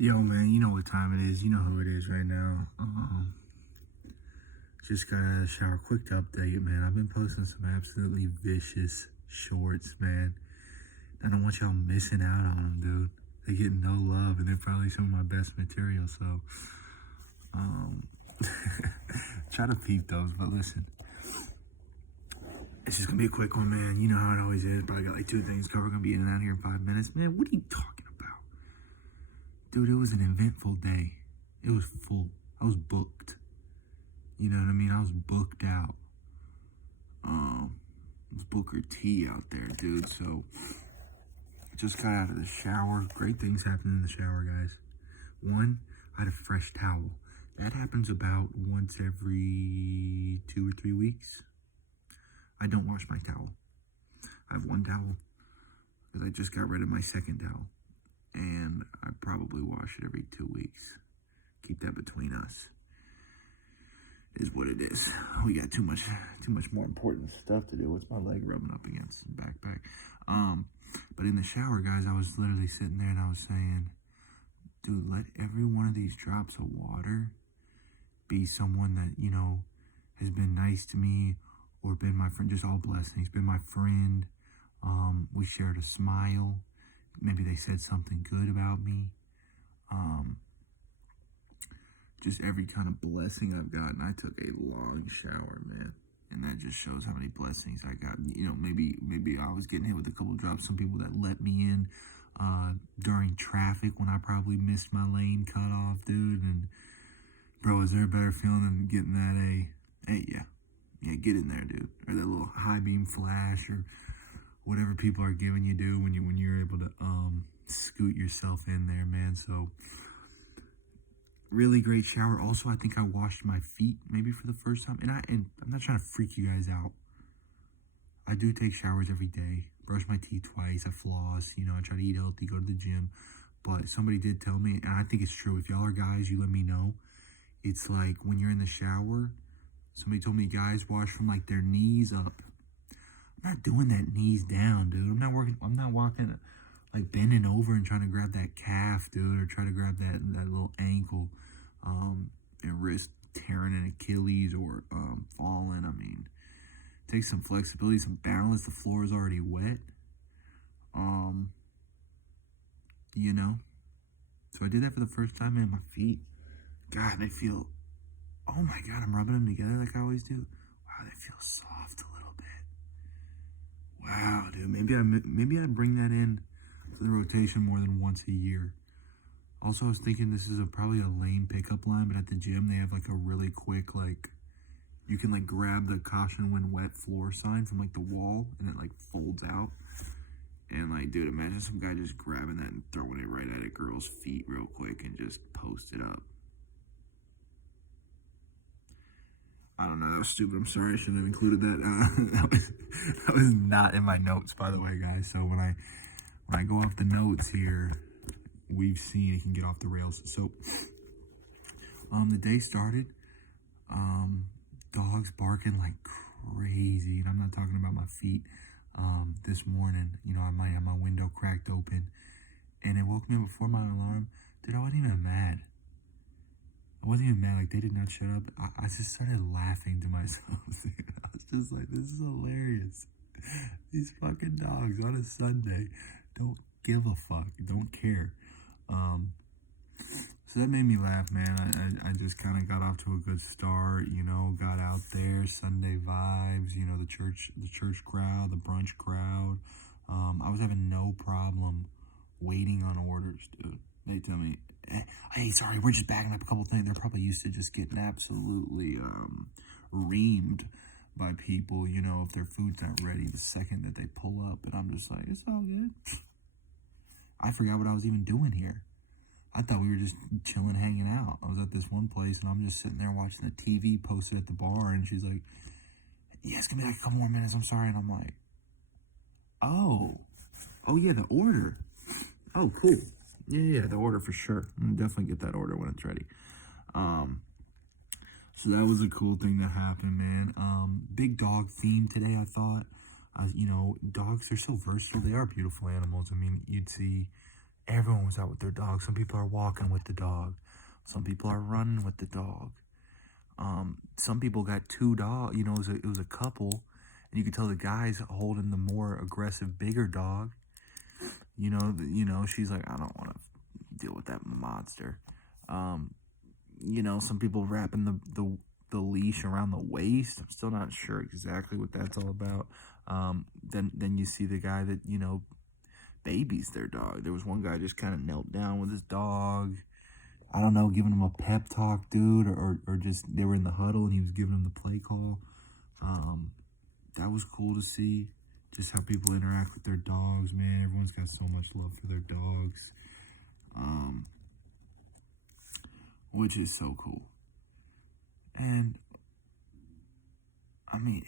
Yo, man, you know what time it is. You know who it is right now. Just got out of the shower. Quick update, man. I've been posting some absolutely vicious shorts, man. I don't want y'all missing out on them, dude. They get no love, and they're probably some of my best material. So, um, try to peep those. But listen, it's just gonna be a quick one, man. You know how it always is. Probably got like two things covered. Gonna be in and out here in 5 minutes, man. What are you talking about, dude? It was an eventful day. It was full. I was booked. You know what I mean? I was booked out. It was Booker T out there, dude. So just got out of the shower. Great things happen in the shower, guys. One, I had a fresh towel. That happens about once every 2 or 3 weeks. I don't wash my towel. I have one towel because I just got rid of my second towel, and I probably wash it every 2 weeks. Keep that between us. Is what it is. We got too much more important stuff to do. What's my leg rubbing up against the backpack? But in the shower, guys, I was literally sitting there and I was saying, dude, let every one of these drops of water be someone that, you know, has been nice to me or been my friend, just all blessings, been my friend. We shared a smile. Maybe they said something good about me. Just every kind of blessing I've gotten. I took a long shower, man. And that just shows how many blessings I got. You know, maybe I was getting hit with a couple of drops. Some people that let me in during traffic when I probably missed my lane cut off, dude. And, bro, is there a better feeling than getting that yeah, get in there, dude. Or that little high beam flash or whatever people are giving you, dude, when you're able to scoot yourself in there, man. So really great shower. Also, I think I washed my feet maybe for the first time. And I'm not trying to freak you guys out. I do take showers every day. Brush my teeth twice. I floss. You know, I try to eat healthy, go to the gym. But somebody did tell me, and I think it's true. If y'all are guys, you let me know. It's like when you're in the shower, somebody told me guys wash from like their knees up. I'm not doing that knees down, dude. I'm not walking like bending over and trying to grab that calf, dude, or try to grab that little ankle, and wrist tearing an Achilles or falling. I mean, take some flexibility, some balance. The floor is already wet. You know. So I did that for the first time, man. My feet, God, they feel. Oh my God, I'm rubbing them together like I always do. Wow, they feel soft a little bit. Wow, dude. Maybe I bring that in for the rotation more than once a year. Also, I was thinking this is probably a lame pickup line, but at the gym they have like a really quick, like, you can like grab the caution when wet floor sign from like the wall and it like folds out. And like, dude, imagine some guy just grabbing that and throwing it right at a girl's feet real quick and just post it up. I don't know, that was stupid. I'm sorry, I shouldn't have included that. That was not in my notes, by the way, guys. So when I go off the notes here, we've seen it can get off the rails. So the day started, dogs barking like crazy, and I'm not talking about my feet. This morning, you know, I might have my window cracked open, and it woke me up before my alarm. Dude, I wasn't even mad. Like, they did not shut up. I just started laughing to myself. I was just like, this is hilarious. These fucking dogs on a Sunday don't give a fuck, don't care. So that made me laugh, man. I just kind of got off to a good start, you know, got out there, Sunday vibes, you know, the church crowd, the brunch crowd. I was having no problem waiting on orders, dude. They tell me, hey, sorry, we're just bagging up a couple things. They're probably used to just getting absolutely reamed by people, you know, if their food's not ready the second that they pull up. And I'm just like, it's all good. I forgot what I was even doing here. I thought we were just chilling, hanging out. I was at this one place, and I'm just sitting there watching the TV posted at the bar, and she's like, yeah, it's going to be like a couple more minutes, I'm sorry. And I'm like, oh, yeah, the order. Oh, cool. Yeah, the order for sure. I'm gonna definitely get that order when it's ready. So that was a cool thing that happened, man. Big dog theme today, I thought. You know, dogs are so versatile. They are beautiful animals. I mean, you'd see Everyone was out with their dog. Some people are walking with the dog. Some people are running with the dog. Some people got two dogs. You know, it was a couple, and you could tell the guy's holding the more aggressive, bigger dog. She's like, I don't want to deal with that monster. Some people wrapping the leash around the waist. I'm still not sure exactly what that's all about. Then you see the guy that babies their dog. There was one guy just kind of knelt down with his dog. I don't know, giving him a pep talk, dude, or just they were in the huddle and he was giving them the play call. That was cool to see, just how people interact with their dogs, man. Everyone's got so much love for their dogs, which is so cool. And I mean,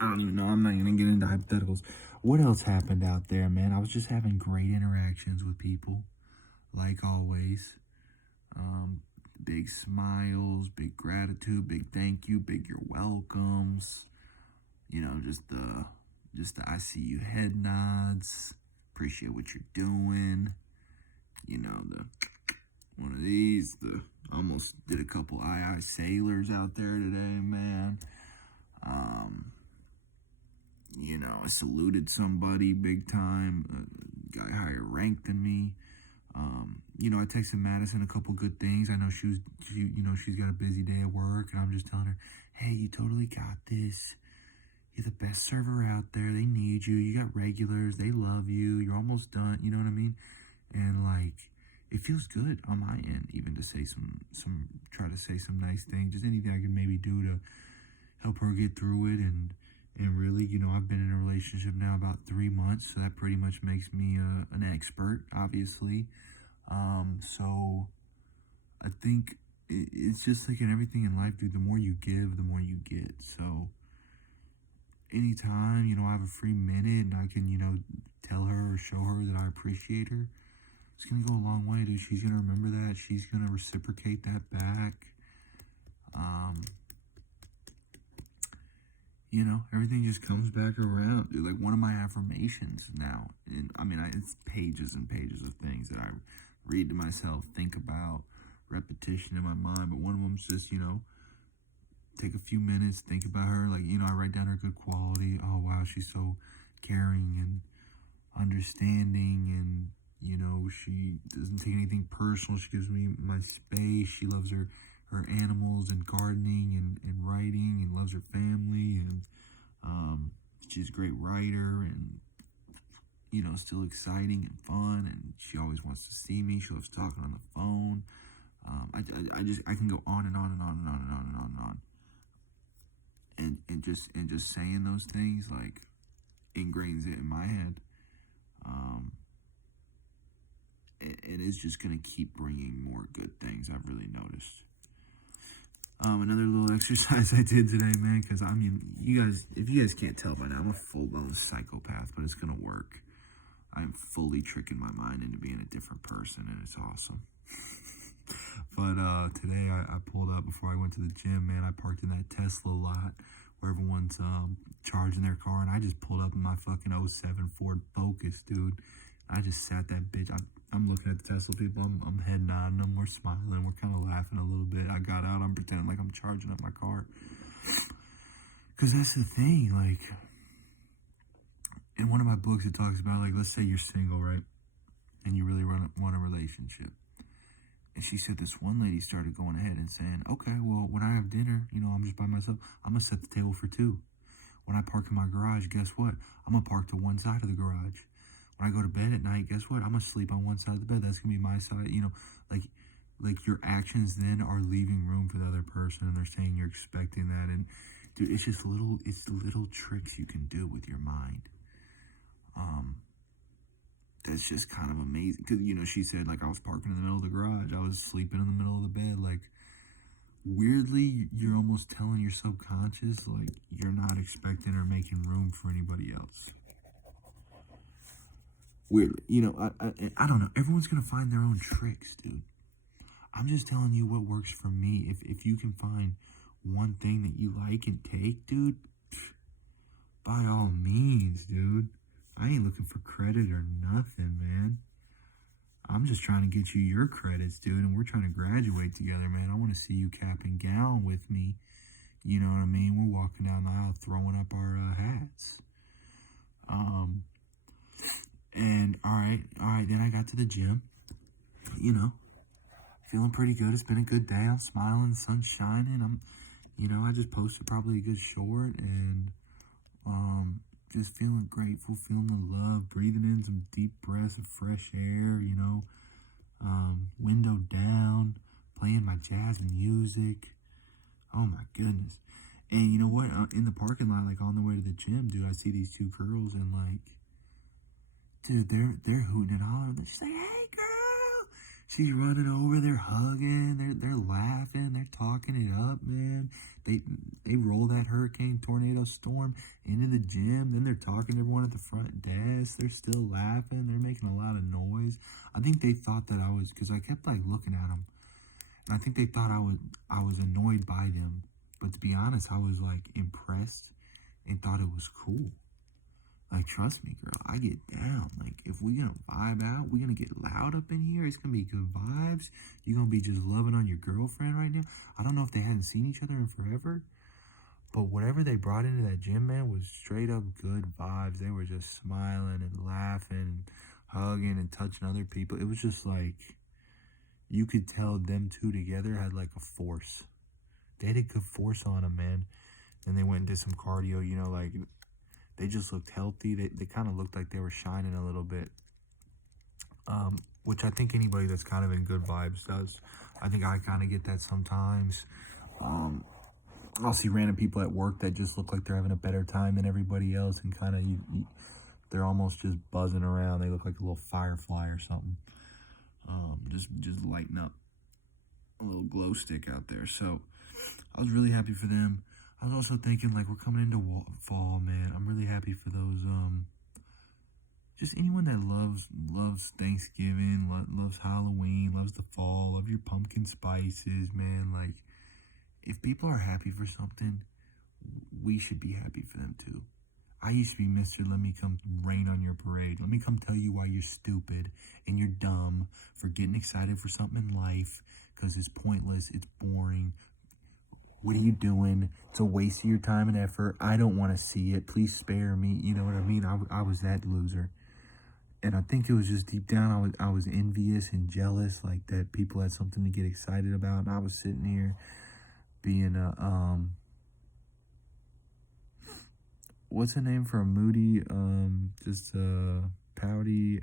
I don't even know. I'm not even gonna get into hypotheticals. What else happened out there, man? I was just having great interactions with people, like always. Big smiles, big gratitude, big thank you, big you're welcomes. Just the I see you head nods. Appreciate what you're doing. The one of these. Almost did a couple aye sailors out there today, man. I saluted somebody big time. A guy higher ranked than me. I texted Madison a couple good things. I know she's got a busy day at work, and I'm just telling her, hey, you totally got this. You're the best server out there. They need you. You got regulars. They love you. You're almost done. You know what I mean? And it feels good on my end, even to say try to say some nice things. Just anything I can maybe do to help her get through it. And really, I've been in a relationship now about 3 months, so that pretty much makes me an expert, obviously. So I think it's just like in everything in life, dude, the more you give, the more you get. So anytime, I have a free minute and I can, tell her or show her that I appreciate her, it's going to go a long way, dude. She's going to remember that. She's going to reciprocate that back. Everything just comes back around, dude. Like one of my affirmations now, and it's pages and pages of things that I read to myself, think about, repetition in my mind. But one of them is just, take a few minutes, think about her. I write down her good quality. Oh, wow, she's so caring and understanding, and, she doesn't take anything personal. She gives me my space. She loves her animals and gardening and writing, and loves her family, and she's a great writer, and still exciting and fun, and she always wants to see me. She loves talking on the phone. I can go on and on and on and on and on and on and on, and just saying those things ingrains it in my head, and it's just gonna keep bringing more good things. I've really noticed. Another little exercise I did today, man, because if you guys can't tell by now, I'm a full-blown psychopath, but it's gonna work. I'm fully tricking my mind into being a different person, and it's awesome. But today I pulled up before I went to the gym, man. I parked in that Tesla lot where everyone's charging their car, and I just pulled up in my fucking '07 Ford Focus, dude. I just sat that bitch. I'm looking at the Tesla people. I'm head nodding them. We're smiling. We're kind of laughing a little bit. I got out. I'm pretending like I'm charging up my car. Because that's the thing. In one of my books, it talks about, let's say you're single, right? And you really want a relationship. And she said this one lady started going ahead and saying, okay, well, when I have dinner, I'm just by myself, I'm going to set the table for two. When I park in my garage, guess what? I'm going to park to one side of the garage. When I go to bed at night, guess what? I'm going to sleep on one side of the bed. That's going to be my side. Like your actions then are leaving room for the other person, and they're saying you're expecting that. And dude, it's little tricks you can do with your mind. That's just kind of amazing. Because, she said, I was parking in the middle of the garage. I was sleeping in the middle of the bed. Weirdly, you're almost telling your subconscious, you're not expecting or making room for anybody else. Weirdly. I don't know. Everyone's going to find their own tricks, dude. I'm just telling you what works for me. If you can find one thing that you like and take, dude, by all means, dude. I ain't looking for credit or nothing, man. I'm just trying to get you your credits, dude, and we're trying to graduate together, man. I want to see you cap and gown with me. You know what I mean? We're walking down the aisle throwing up our hats. And all right, then I got to the gym, you know, feeling pretty good. It's been a good day. I'm smiling, the sun's shining. I just posted probably a good short, and just feeling grateful, feeling the love, breathing in some deep breaths of fresh air, window down, playing my jazz music. Oh my goodness. And you know what? In the parking lot, like on the way to the gym, dude, I see these two girls, and like, dude, they're hooting and hollering. She's like, "Hey, girl!" She's running over. They're hugging. They're laughing. They're talking it up, man. They roll that hurricane tornado storm into the gym. Then they're talking to everyone at the front desk. They're still laughing. They're making a lot of noise. I think they thought that I was, because I kept like looking at them, and I think they thought I was annoyed by them. But to be honest, I was like impressed and thought it was cool. Like, trust me, girl, I get down. Like, if we gonna vibe out, we gonna get loud up in here. It's gonna be good vibes. You're gonna be just loving on your girlfriend right now. I don't know if they hadn't seen each other in forever, but whatever they brought into that gym, man, was straight up good vibes. They were just smiling and laughing and hugging and touching other people. It was just like, you could tell them two together had like a force. They had a good force on them, man. Then they went and did some cardio, like, they just looked healthy. They kind of looked like they were shining a little bit, which I think anybody that's kind of in good vibes does. I think I kind of get that sometimes. I'll see random people at work that just look like they're having a better time than everybody else, and kind of they're almost just buzzing around. They look like a little firefly or something, just lighting up, a little glow stick out there. So I was really happy for them. I was also thinking, like, we're coming into fall, man. I'm really happy for those, just anyone that loves Thanksgiving, loves Halloween, loves the fall, love your pumpkin spices, man. Like, if people are happy for something, we should be happy for them too. I used to be Mr. Let me come rain on your parade. Let me come tell you why you're stupid and you're dumb for getting excited for something in life, because it's pointless, it's boring. What are you doing? It's a waste of your time and effort. I don't want to see it. Please spare me. You know what I mean? I was that loser. And I think it was just deep down, I was envious and jealous, like that people had something to get excited about. And I was sitting here being what's the name for a moody, pouty,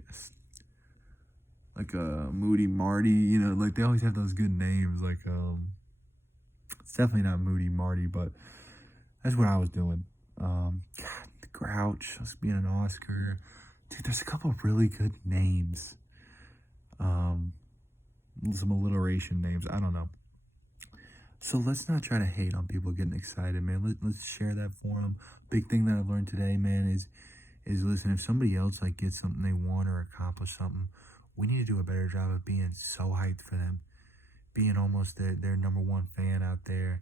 like a moody Marty, like they always have those good names, like, it's definitely not Moody Marty, but that's what I was doing. God, the Grouch, us being an Oscar. Dude, there's a couple of really good names. Some alliteration names. I don't know. So let's not try to hate on people getting excited, man. Let's share that for them. Big thing that I've learned today, man, is listen, if somebody else like gets something they want or accomplish something, we need to do a better job of being so hyped for them. Being almost their number one fan out there.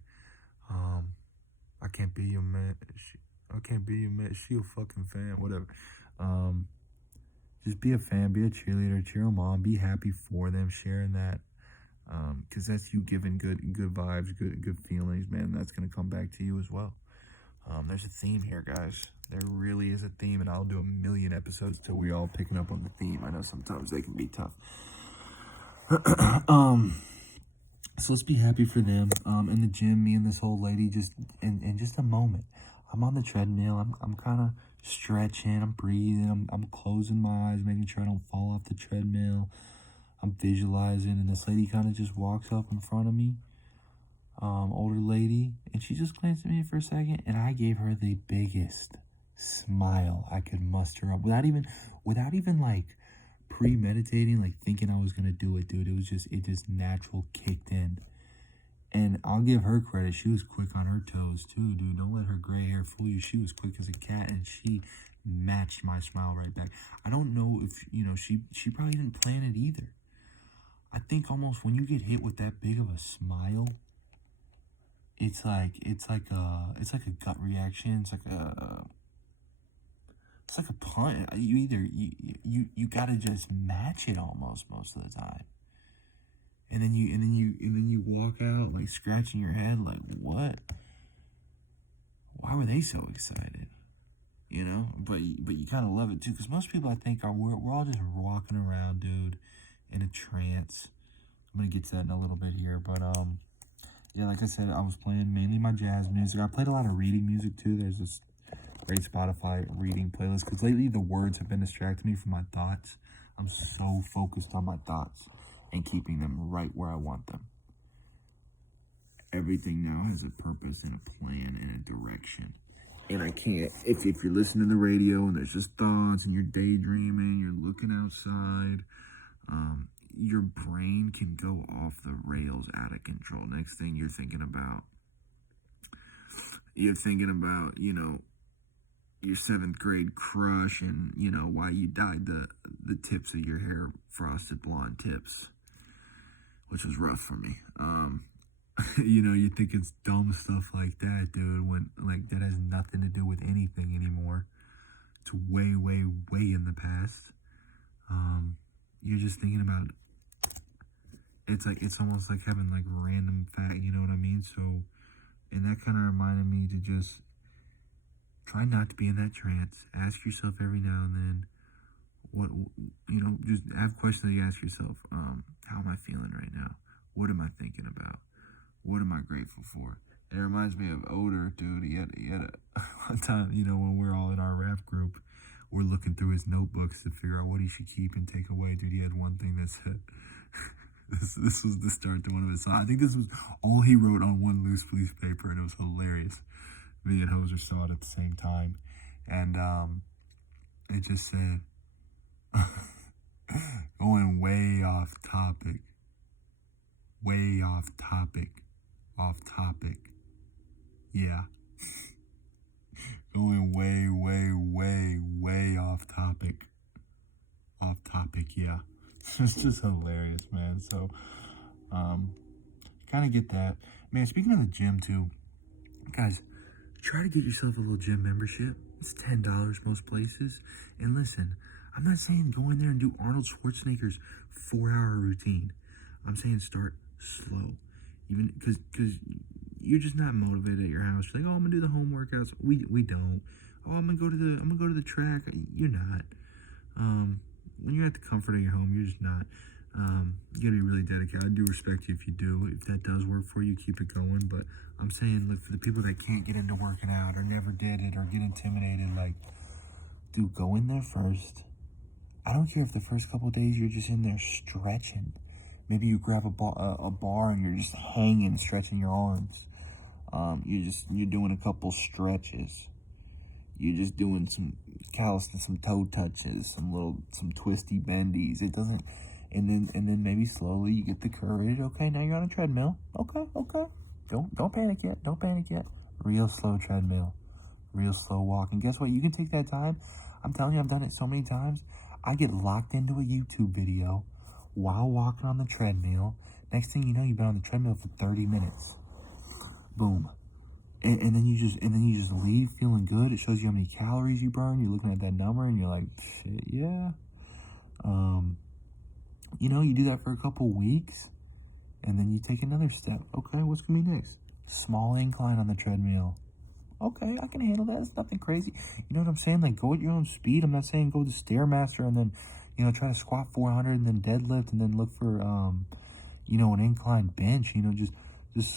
I can't be your man. I can't be your man. She a fucking fan. Whatever. Just be a fan. Be a cheerleader. Cheer them on. Be happy for them. Sharing that. Because that's you giving good vibes, good feelings, man. That's gonna come back to you as well. There's a theme here, guys. There really is a theme, and I'll do a million episodes till we all picking up on the theme. I know sometimes they can be tough. So let's be happy for them. In the gym, me and this old lady, just in just a moment, I'm on the treadmill. I'm kind of stretching. I'm breathing. I'm closing my eyes, making sure I don't fall off the treadmill. I'm visualizing, and this lady kind of just walks up in front of me, older lady, and she just glanced at me for a second, and I gave her the biggest smile I could muster up without even like premeditating, like thinking I was gonna do it, dude. It just natural kicked in. And I'll give her credit. She was quick on her toes too, dude. Don't let her gray hair fool you. She was quick as a cat, and she matched my smile right back. I don't know if, she probably didn't plan it either. I think almost when you get hit with that big of a smile, it's like a gut reaction. It's like it's like a punt. You either you gotta just match it almost most of the time. And then you walk out like scratching your head like, what? Why were they so excited? You know, but you kind of love it too, because most people I think we're all just walking around, dude, in a trance. I'm gonna get to that in a little bit here, but yeah, like I said, I was playing mainly my jazz music. I played a lot of reading music too. There's this great Spotify reading playlist, because lately the words have been distracting me from my thoughts. I'm so focused on my thoughts and keeping them right where I want them. Everything now has a purpose and a plan and a direction. And I can't, if you're listening to the radio and there's just thoughts and you're daydreaming, you're looking outside, your brain can go off the rails out of control. Next thing you're thinking about, you know, your 7th grade crush and, you know, why you dyed the tips of your hair frosted blonde tips, which was rough for me. You know, you think it's dumb stuff like that, dude, when, like, that has nothing to do with anything anymore. It's way, way, way in the past. You're just thinking about, it's almost like having, like, random fact, you know what I mean? So, and that kind of reminded me to just try not to be in that trance. Ask yourself every now and then, what, you know, just have questions that you ask yourself. How am I feeling right now? What am I thinking about? What am I grateful for? It reminds me of Oder, dude. He had a one time, you know, when we're all in our rap group, we're looking through his notebooks to figure out what he should keep and take away. Dude, he had one thing that said, this was the start to one of his songs. I think this was all he wrote on one loose piece of paper, and it was hilarious. Me and Hoser saw it at the same time, and it just said, going way off topic, yeah. Going way, way, way, way off topic, yeah. It's just hilarious, man. So, kind of get that. Man, speaking of the gym, too, guys, try to get yourself a little gym membership. It's $10 most places. And listen, I'm not saying go in there and do Arnold Schwarzenegger's 4-hour routine. I'm saying start slow. Even because you're just not motivated at your house. You're like, oh, I'm gonna do the home workouts. We don't. Oh, I'm gonna go to the track. You're not. When you're at the comfort of your home, you're just not. You gotta be really dedicated. I do respect you if you do. If that does work for you, keep it going. But I'm saying, look, for the people that can't get into working out or never did it or get intimidated, like, dude, go in there first. I don't care if the first couple of days you're just in there stretching. Maybe you grab a bar and you're just hanging, stretching your arms. You're doing a couple stretches. You're just doing some calisthenics, some toe touches, some twisty bendies. It doesn't, and then maybe slowly you get the courage. Okay, now you're on a treadmill. Okay. Don't panic yet. Real slow treadmill, real slow walk. And guess what? You can take that time. I'm telling you, I've done it so many times. I get locked into a YouTube video while walking on the treadmill. Next thing you know, you've been on the treadmill for 30 minutes. Boom. And then you just leave feeling good. It shows you how many calories you burn. You're looking at that number and you're like, shit, yeah. You know, you do that for a couple weeks and then you take another step. Okay, what's gonna be next? Small incline on the treadmill. Okay, I can handle that. It's nothing crazy. You know what I'm saying? Like, go at your own speed. I'm not saying go to Stairmaster and then, you know, try to squat 400 and then deadlift and then look for, you know, an incline bench. You know, just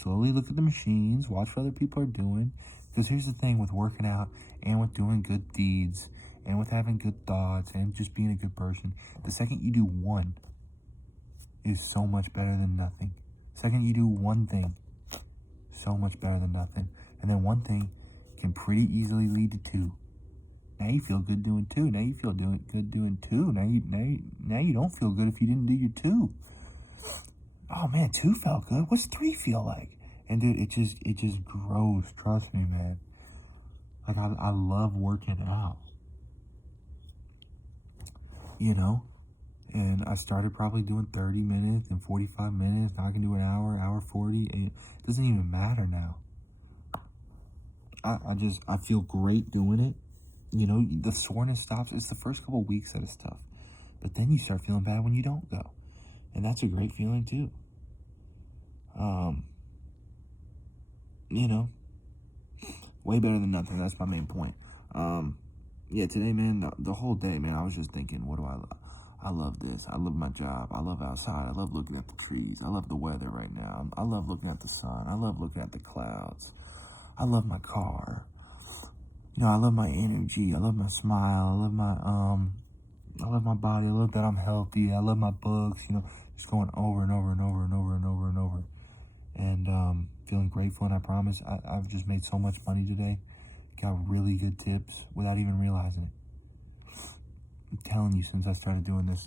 slowly look at the machines, watch what other people are doing. Because here's the thing with working out and with doing good deeds and with having good thoughts and just being a good person. The second you do one is so much better than nothing. The second you do one thing, so much better than nothing. And then one thing can pretty easily lead to two. Now you feel good doing two. Now you feel good doing two. Now you don't feel good if you didn't do your two. Oh man, two felt good. What's three feel like? And dude, it just grows. Trust me, man. Like I love working out. You know? And I started probably doing 30 minutes and 45 minutes. Now I can do an hour 40. It doesn't even matter now. I feel great doing it. the soreness stops. It's the first couple weeks that it's tough. But then you start feeling bad when you don't go. And that's a great feeling too. Um, you know, way better than nothing. That's my main point. Yeah, today, man, the whole day, man, I was just thinking, what do I love? I love this. I love my job. I love outside. I love looking at the trees. I love the weather right now. I love looking at the sun. I love looking at the clouds. I love my car. I love my energy. I love my smile. I love my body. I love that I'm healthy. I love my books, just going over and over and over and over and over and over. And feeling grateful. And I promise I've just made so much money today. Got really good tips without even realizing it. I'm telling you, since I started doing this,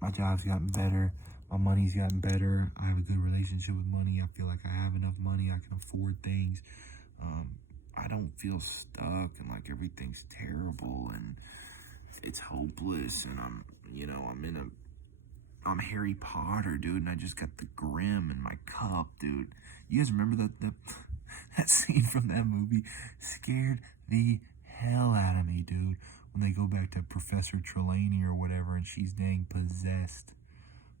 my job's gotten better. My money's gotten better. I have a good relationship with money. I feel like I have enough money. I can afford things. I don't feel stuck and like everything's terrible and it's hopeless. And I'm Harry Potter, dude. And I just got the Grim in my cup, dude. You guys remember that that scene from that movie? Scared the hell out of me, dude. When they go back to Professor Trelawney or whatever and she's dang possessed.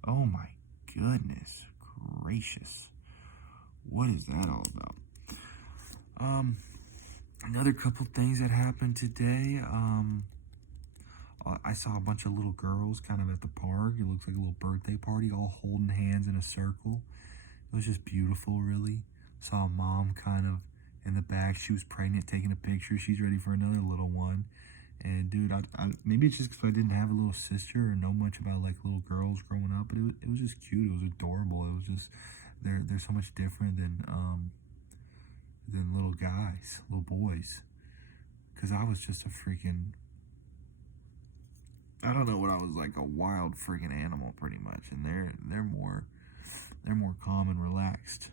Oh my goodness gracious. What is that all about? Another couple things that happened today. I saw a bunch of little girls kind of at the park. It looks like a little birthday party, all holding hands in a circle. It was just beautiful, really. Saw a mom kind of in the back. She was pregnant, taking a picture. She's ready for another little one. And dude, I maybe it's just because I didn't have a little sister or know much about like little girls growing up, but it was just cute. It was adorable. It was just they're so much different than little guys, little boys. Because I was just a freaking, I don't know what I was, like a wild freaking animal pretty much. And they're more calm and relaxed.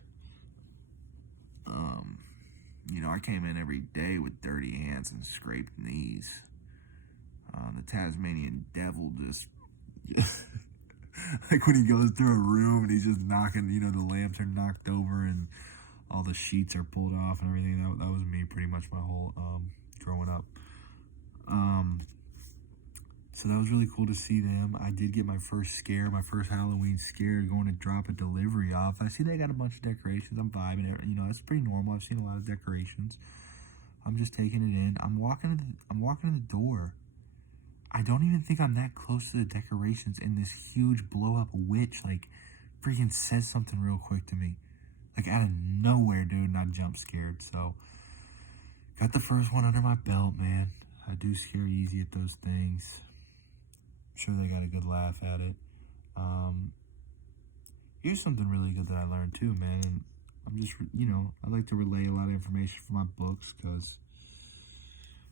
I came in every day with dirty hands and scraped knees. The Tasmanian devil just like when he goes through a room and he's just knocking, the lamps are knocked over and all the sheets are pulled off and everything. That was me pretty much my whole growing up. So that was really cool to see them. I did get my first Halloween scare, going to drop a delivery off. I see they got a bunch of decorations. I'm vibing. That's pretty normal. I've seen a lot of decorations. I'm just taking it in. I'm walking to the door. I don't even think I'm that close to the decorations, and this huge blow-up witch, like, freaking says something real quick to me. Like, out of nowhere, dude, and I jump scared. So, got the first one under my belt, man. I do scare easy at those things. I'm sure they got a good laugh at it. Here's something really good that I learned, too, man. And I'm just, I like to relay a lot of information from my books, because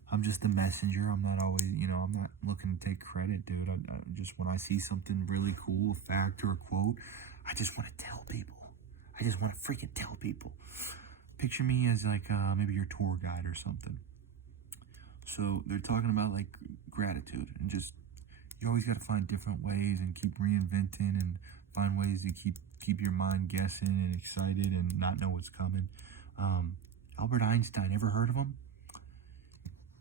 I'm just a messenger. I'm not always, I'm not looking to take credit, dude. I just, when I see something really cool, a fact or a quote, I just want to tell people. I just want to freaking tell people. Picture me as like maybe your tour guide or something. So they're talking about like gratitude and just, you always got to find different ways and keep reinventing and find ways to keep your mind guessing and excited and not know what's coming. Albert Einstein, ever heard of him?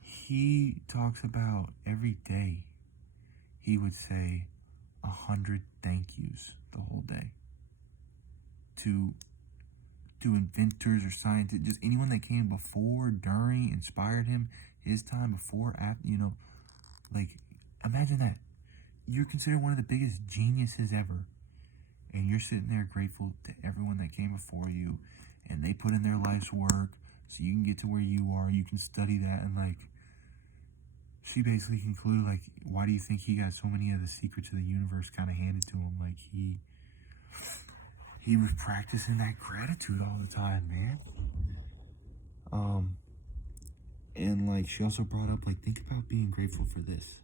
He talks about every day he would say 100 thank yous the whole day to inventors or scientists, just anyone that came before, during, inspired him, his time, before, after, like, imagine that. You're considered one of the biggest geniuses ever, and you're sitting there grateful to everyone that came before you, and they put in their life's work, so you can get to where you are, you can study that, and, like, she basically concluded, like, why do you think he got so many of the secrets of the universe kind of handed to him? Like, he was practicing that gratitude all the time, man. And, like, she also brought up, like, think about being grateful for this.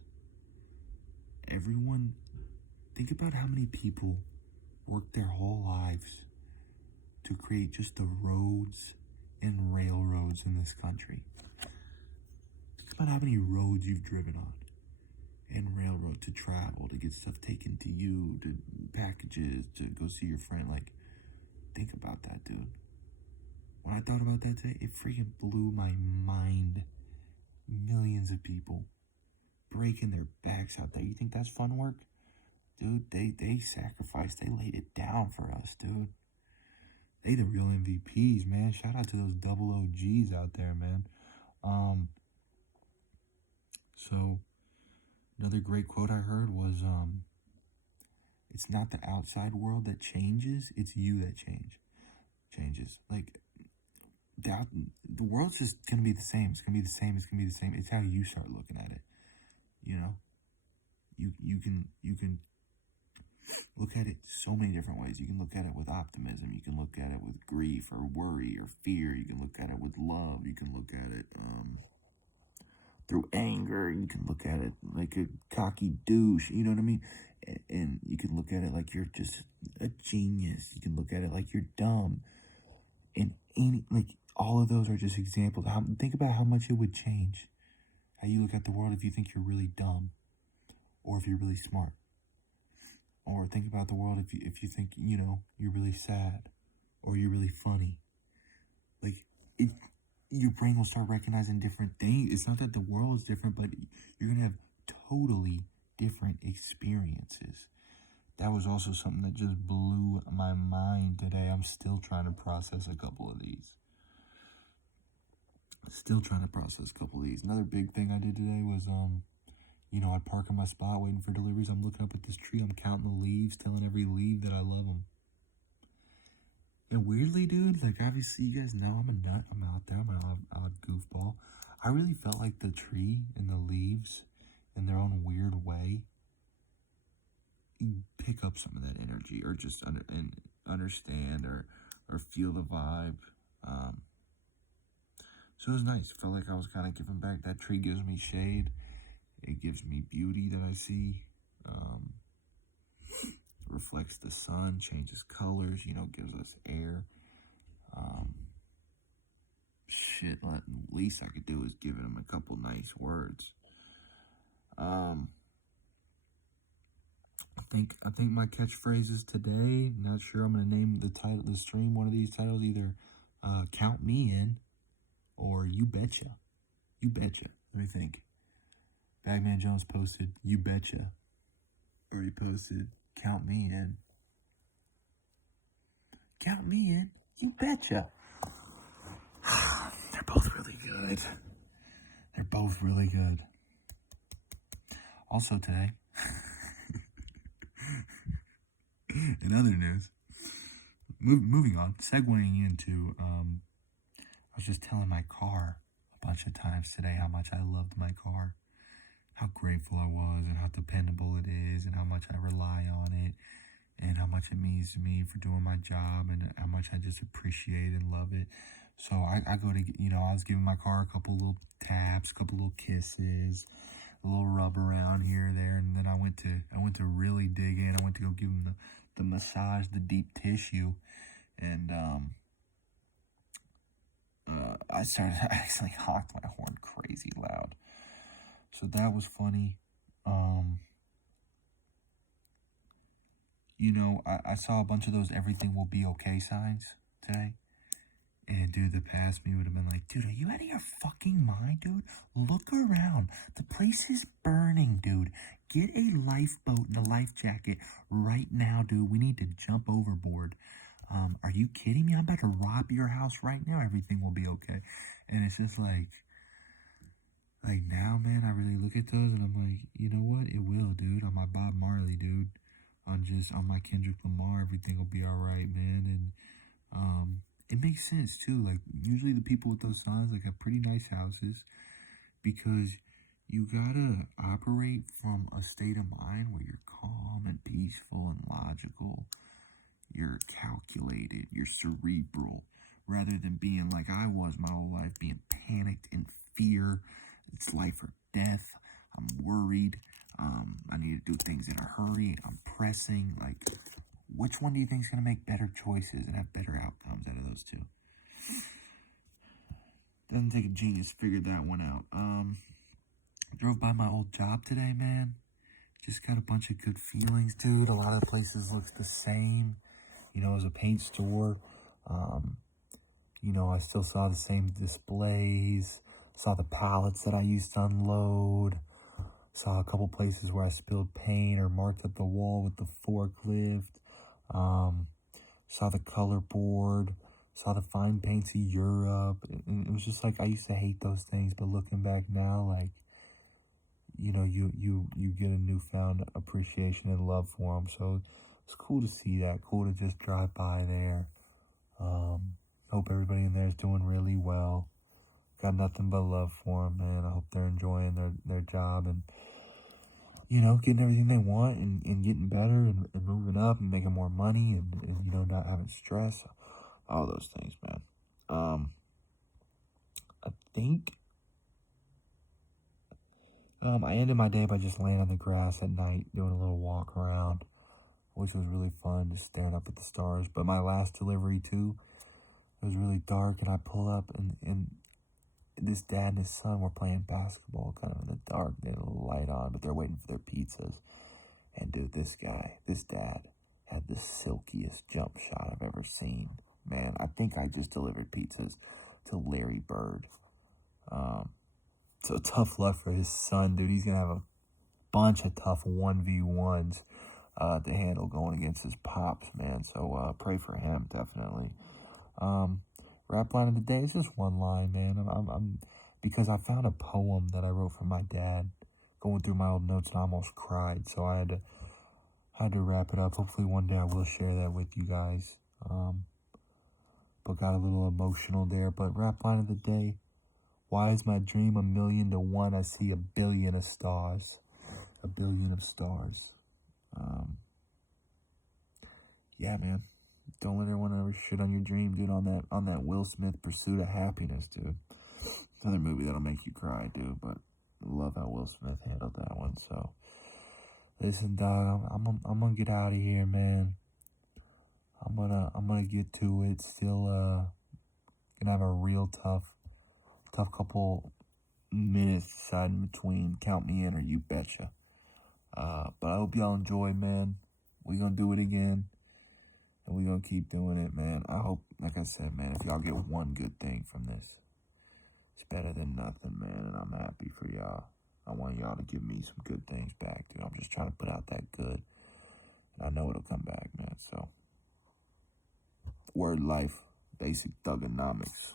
Think about how many people worked their whole lives to create just the roads and railroads in this country. Think about how many roads you've driven on and railroad to travel, to get stuff taken to you, to packages, to go see your friend. Like, think about that, dude. When I thought about that today, it freaking blew my mind. millions of people breaking their backs out there. You think that's fun work? Dude, they sacrificed, they laid it down for us, dude. They the real MVPs, man. Shout out to those double OGs out there, man. So another great quote I heard was, it's not the outside world that changes, it's you that changes. Like, the world's just gonna be the same. It's gonna be the same. It's gonna be the same. It's how you start looking at it. You know, you can look at it so many different ways. You can look at it with optimism. You can look at it with grief or worry or fear. You can look at it with love. You can look at it through anger. You can look at it like a cocky douche. You know what I mean? And you can look at it like you're just a genius. You can look at it like you're dumb. And all of those are just examples. Think about how much it would change how you look at the world if you think you're really dumb, or if you're really smart. Or think about the world if you think, you're really sad, or you're really funny. Like, your brain will start recognizing different things. It's not that the world is different, but you're going to have totally different experiences. That was also something that just blew my mind today. I'm still trying to process a couple of these. Another big thing I did today was, I'd park in my spot waiting for deliveries. I'm looking up at this tree. I'm counting the leaves, telling every leaf that I love them. And weirdly, dude, like, obviously you guys know I'm a nut. I'm out there. I'm an odd goofball. I really felt like the tree and the leaves, in their own weird way, pick up some of that energy, or just understand or feel the vibe. So it was nice. It felt like I was kind of giving back. That tree gives me shade. It gives me beauty that I see. Reflects the sun, changes colors, gives us air. At least I could do is give him a couple nice words. I think my catchphrases today, not sure I'm gonna name the stream one of these titles, either count me in or you betcha. Let me think. Bagman Jones posted you betcha, or he posted count me in, you betcha. They're both really good. Also today, in other news, moving on, segueing into, I was just telling my car a bunch of times today how much I loved my car, how grateful I was, and how dependable it is, and how much I rely on it, and how much it means to me for doing my job, and how much I just appreciate and love it. So I go to, I was giving my car a couple little taps, a couple little kisses, a little rub around here or there, and then I went to really dig in. I went to go give him the massage, the deep tissue, and I actually honked my horn crazy loud. So that was funny. I saw a bunch of those everything will be okay signs today. And dude, the past me would have been like, dude, are you out of your fucking mind, dude? Look around. The place is burning, dude. Get a lifeboat and a life jacket right now, dude. We need to jump overboard. Are you kidding me? I'm about to rob your house right now. Everything will be okay. And it's just like now, man, I really look at those and I'm like, you know what? It will, dude. On my Bob Marley, dude. On my Kendrick Lamar, everything will be all right, man. And, it makes sense too. Like, usually the people with those signs have pretty nice houses, because you gotta operate from a state of mind where you're calm and peaceful and logical. You're calculated, you're cerebral, rather than being like I was my whole life, being panicked in fear. It's life or death. I'm worried. I need to do things in a hurry. I'm pressing. Like, which one do you think is going to make better choices and have better outcomes out of those two? Doesn't take a genius to figure that one out. Drove by my old job today, man. Just got a bunch of good feelings, dude. A lot of the places looks the same. It was a paint store. I still saw the same displays. Saw the pallets that I used to unload. Saw a couple places where I spilled paint or marked up the wall with the forklift. Saw the color board. Saw the fine paints of Europe. And it was just like, I used to hate those things, but looking back now, like, you get a newfound appreciation and love for them. So it's cool to see that. Cool to just drive by there. Hope everybody in there is doing really well. Got nothing but love for them, man. I hope they're enjoying their job and, getting everything they want and getting better and moving up and making more money and not having stress. All those things, man. I think I ended my day by just laying on the grass at night, doing a little walk around, which was really fun, just staring up at the stars. But my last delivery, too, it was really dark, and I pull up, and this dad and his son were playing basketball kind of in the dark. They had a little light on, but they're waiting for their pizzas. And, dude, this dad, had the silkiest jump shot I've ever seen. Man, I think I just delivered pizzas to Larry Bird. So tough luck for his son, dude. He's going to have a bunch of tough 1v1s to handle going against his pops, man. So pray for him, definitely. Rap line of the day is just one line, man. I'm because I found a poem that I wrote for my dad. Going through my old notes and I almost cried, so I had to wrap it up. Hopefully one day I will share that with you guys. But got a little emotional there. But rap line of the day: why is my dream 1,000,000 to 1? I see 1,000,000,000 of stars. 1,000,000,000 of stars. Yeah, man. Don't let everyone ever shit on your dream, dude. On that Will Smith Pursuit of Happiness, dude. Another movie that'll make you cry, dude. But I love how Will Smith handled that one. So, listen, dog. I'm gonna get out of here, man. I'm gonna get to it. Still, gonna have a real tough couple minutes deciding between count me in or you betcha. But I hope y'all enjoy, man. We gonna do it again. And we gonna keep doing it, man. I hope, like I said, man, if y'all get one good thing from this, it's better than nothing, man. And I'm happy for y'all. I want y'all to give me some good things back, dude. I'm just trying to put out that good. And I know it'll come back, man. So, word life, basic thugonomics.